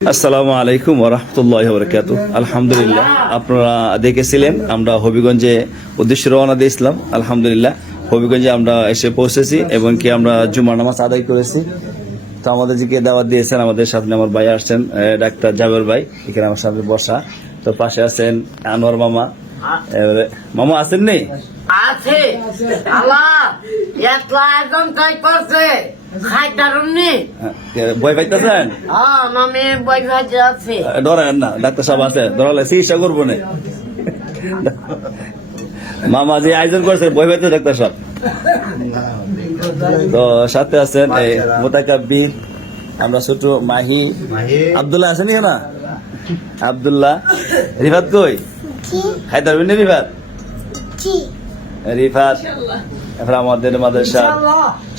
আসসালামু আলাইকুম ওরহমতুল্লাহ বরকাত আলহামদুলিল্লাহ, আপনারা দেখেছিলেন আমরা হবিগঞ্জে উদ্দেশ্যে রওনা দিয়েছিলাম। আলহামদুলিল্লাহ, হবিগঞ্জে আমরা এসে পৌঁছেছি এবং কি আমরা জুমার নামাজ আদায় করেছি। তো আমাদের যে দাওয়াত দিয়েছেন আমাদের সাথে আমার ভাই আসছেন ডাক্তার জাবের ভাই, এখানে আমার সামনে বসা। তো পাশে আছেন আনোয়ার মামা। মামা আছেন নি আছে। আল্লাহ একদম তাই করছে। পাইতেছেন? হ্যাঁ মামি বই ভাজে আছে। ডরেন না ডাক্তার সাহেব আছে ডরালে চিকিৎসা করব না। মামা যে আয়োজন করছে বই পাইতে ডাক্তার সাহেব। তো সাথে আছেন এই মোতাকাব্বির আমরা ছোট মাহি। আব্দুল্লাহ আছেন না আব্দুল্লাহ। রিফাত কই? খাইতে পারবেন রিফাত? রিফাত। এরপর আমাদের মাদ্রাসা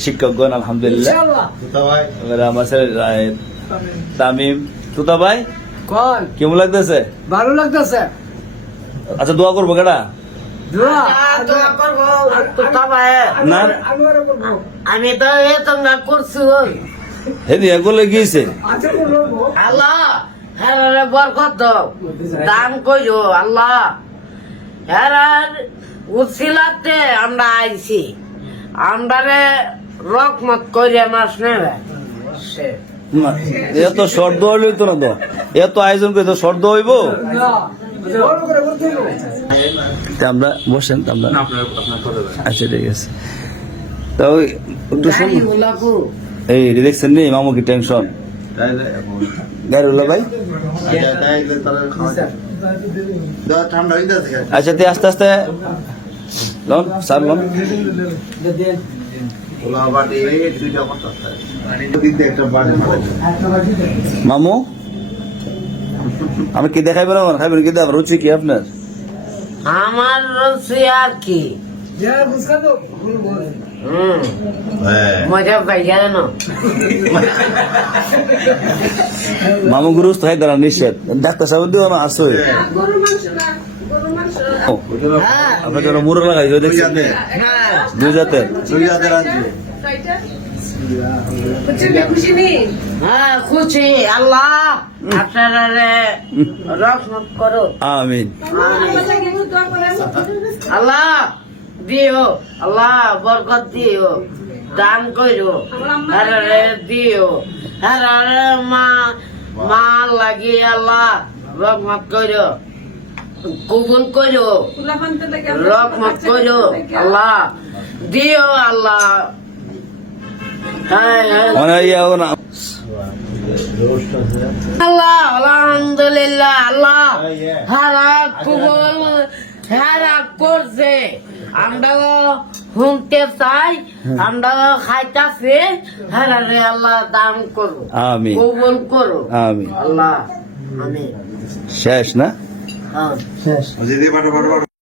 শিক্ষকগণ আলহামদুলিল্লাহ। আমার তামিম। তুতা ভাই কেমন লাগতেছে? ভালো লাগতেছে। আচ্ছা দোয়া করব কেডা? বলব আমি তো এ তোমরা করছি হেদি এগুলো গিয়েছে আচ্ছা আল্লাহ হ্যাঁ বরকত দাও। দান কইরো আল্লাহ। হ্যাঁ উছিলাতে আমরা আইছি। আমরারে রকমত করিয়া মাস নেবে। এত শর্ট দোয়া হইতো না তো। এত আয়োজন করে তো শর্ট দোয়া হইব। করে তা আমরা বসেন আমরা আচ্ছা ঠিক আছে। তা ওই একটু শুন এই দেখছেন নি? মামু কি টেনশন গাড়িওয়ালা ভাই? ঠান্ডা হয়ে যাচ্ছে আচ্ছা তে আস্তে আস্তে লন, স্যার লন। মামু, আমি কি দেখাইব না খাইবেন কি দেখাবেন রুচি কি আপনার? আমার রুচি আর কি? হ্যাঁ মামু গুরু তো দাঁড়া নিষেধ ডাক্তার সাহেব দিও না হ্যাঁ আপনার জন্য মুরগ লাগাই দেখছেন হ্যাঁ দুই জাতের দুই হাতের আনছি হ্যাঁ আল্লাহ দিও আল্লাহ বরকত দিও দান করো হারারে দিও হারারে মা মা লাগি আল্লাহ রহমত করো কবুল করো রহমত করো আল্লাহ দিও আল্লাহ। আল্লাহ আলহামদুলিল্লাহ আল্লাহ হারা কবল। হারা করছে। আমরা শুনতে চাই আমরা খাইতাছি হারা রে আল্লাহ দান করো আমি কবুল করো আমি আল্লাহ আমি শেষ না? হ্যাঁ। বাটো।